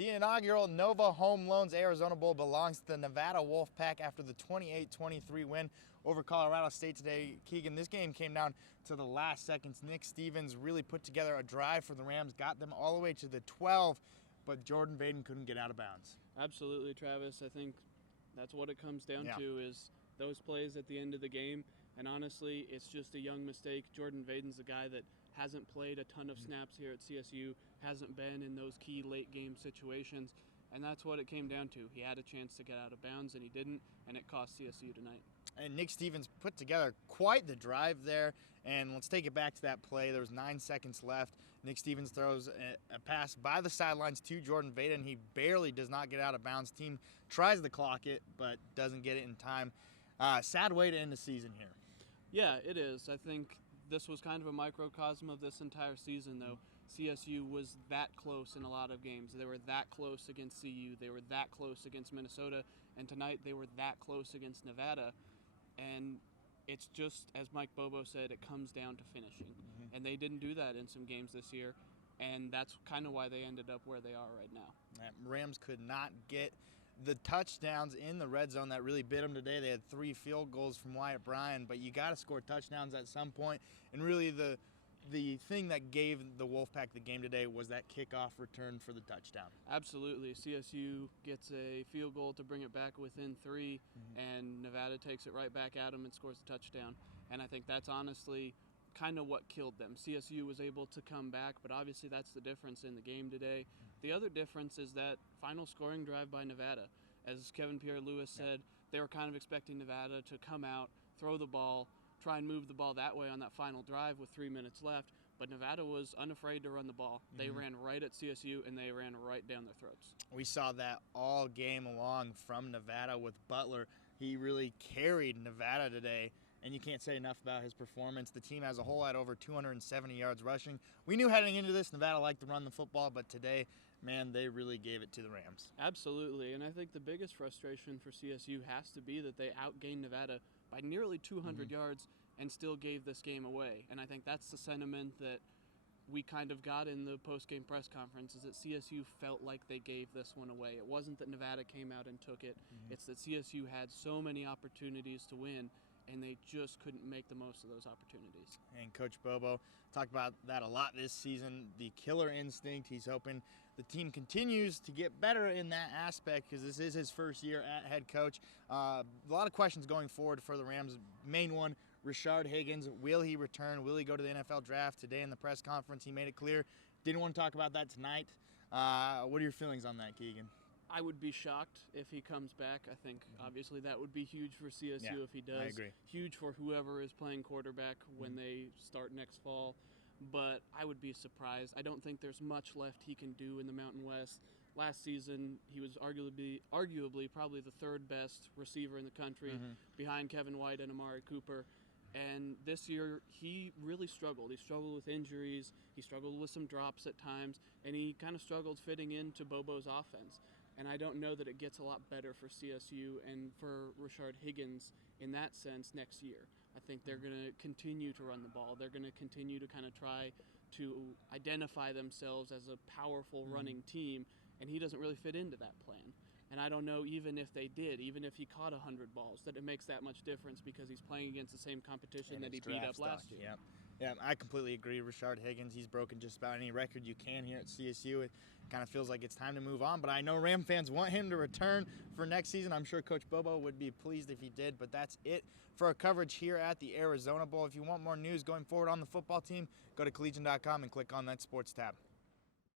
The inaugural Nova Home Loans Arizona Bowl belongs to the Nevada Wolfpack after the 28-23 win over Colorado State today. Keegan, this game came down to the last seconds. Nick Stevens really put together a drive for the Rams, got them all the way to the 12, but Jordan Vaden couldn't get out of bounds. Absolutely, Travis. I think that's what it comes down to, is those plays at the end of the game. And honestly, it's just a young mistake. Jordan Vaden's a guy that hasn't played a ton of snaps here at CSU, hasn't been in those key late game situations, and that's what it came down to. He had a chance to get out of bounds and he didn't, and it cost CSU tonight. And Nick Stevens put together quite the drive there, and let's take it back to that play. There was 9 seconds left. Nick Stevens throws a pass by the sidelines to Jordan Vaden. He barely does not get out of bounds. Team tries to clock it, but doesn't get it in time. Sad way to end the season here. Yeah, it is. I think this was kind of a microcosm of this entire season, though. CSU was that close in a lot of games. They were that close against CU. They were that close against Minnesota. And tonight they were that close against Nevada. And it's just, as Mike Bobo said, it comes down to finishing. And they didn't do that in some games this year. And that's kind of why they ended up where they are right now. Rams could not get the touchdowns in the red zone that really bit them today. They had 3 field goals from Wyatt Bryan, but you got to score touchdowns at some point. And really the thing that gave the Wolfpack the game today was that kickoff return for the touchdown. Absolutely. CSU gets a field goal to bring it back within 3, and Nevada takes it right back at them and scores a touchdown. And I think that's honestly kind of what killed them. CSU was able to come back, but obviously that's the difference in the game today. The other difference is that final scoring drive by Nevada. As Kevin Pierre-Louis said, they were kind of expecting Nevada to come out, throw the ball, try and move the ball that way on that final drive with 3 minutes left, but Nevada was unafraid to run the ball. They ran right at CSU, and they ran right down their throats. We saw that all game long from Nevada with Butler. He really carried Nevada today, and you can't say enough about his performance. The team as a whole had over 270 yards rushing. We knew heading into this Nevada liked to run the football, but today, man, they really gave it to the Rams. Absolutely, and I think the biggest frustration for CSU has to be that they outgained Nevada by nearly 200 yards and still gave this game away. And I think that's the sentiment that we kind of got in the post-game press conference, is that CSU felt like they gave this one away. It wasn't that Nevada came out and took it. It's that CSU had so many opportunities to win, and they just couldn't make the most of those opportunities. And Coach Bobo talked about that a lot this season, the killer instinct. He's hoping the team continues to get better in that aspect because this is his first year at head coach. A lot of questions going forward for the Rams. Main one, Rashard Higgins. Will he return? Will he go to the NFL draft? Today in the press conference, he made it clear. Didn't want to talk about that tonight. What are your feelings on that, Keegan? I would be shocked if he comes back. I think obviously that would be huge for CSU if he does. I agree. Huge for whoever is playing quarterback when they start next fall. But I would be surprised. I don't think there's much left he can do in the Mountain West. Last season, he was arguably probably the 3rd best receiver in the country, behind Kevin White and Amari Cooper. And this year, he really struggled. He struggled with injuries. He struggled with some drops at times. And he kind of struggled fitting into Bobo's offense. And I don't know that it gets a lot better for CSU and for Rashard Higgins in that sense next year. I think they're going to continue to run the ball. They're going to continue to kind of try to identify themselves as a powerful running team, and he doesn't really fit into that plan. And I don't know, even if they did, even if he caught 100 balls, that it makes that much difference because he's playing against the same competition that he beat up last year. Yeah, I completely agree. Rashard Higgins, he's broken just about any record you can here at CSU. It kind of feels like it's time to move on, but I know Ram fans want him to return for next season. I'm sure Coach Bobo would be pleased if he did, but that's it for our coverage here at the Arizona Bowl. If you want more news going forward on the football team, go to collegian.com and click on that sports tab.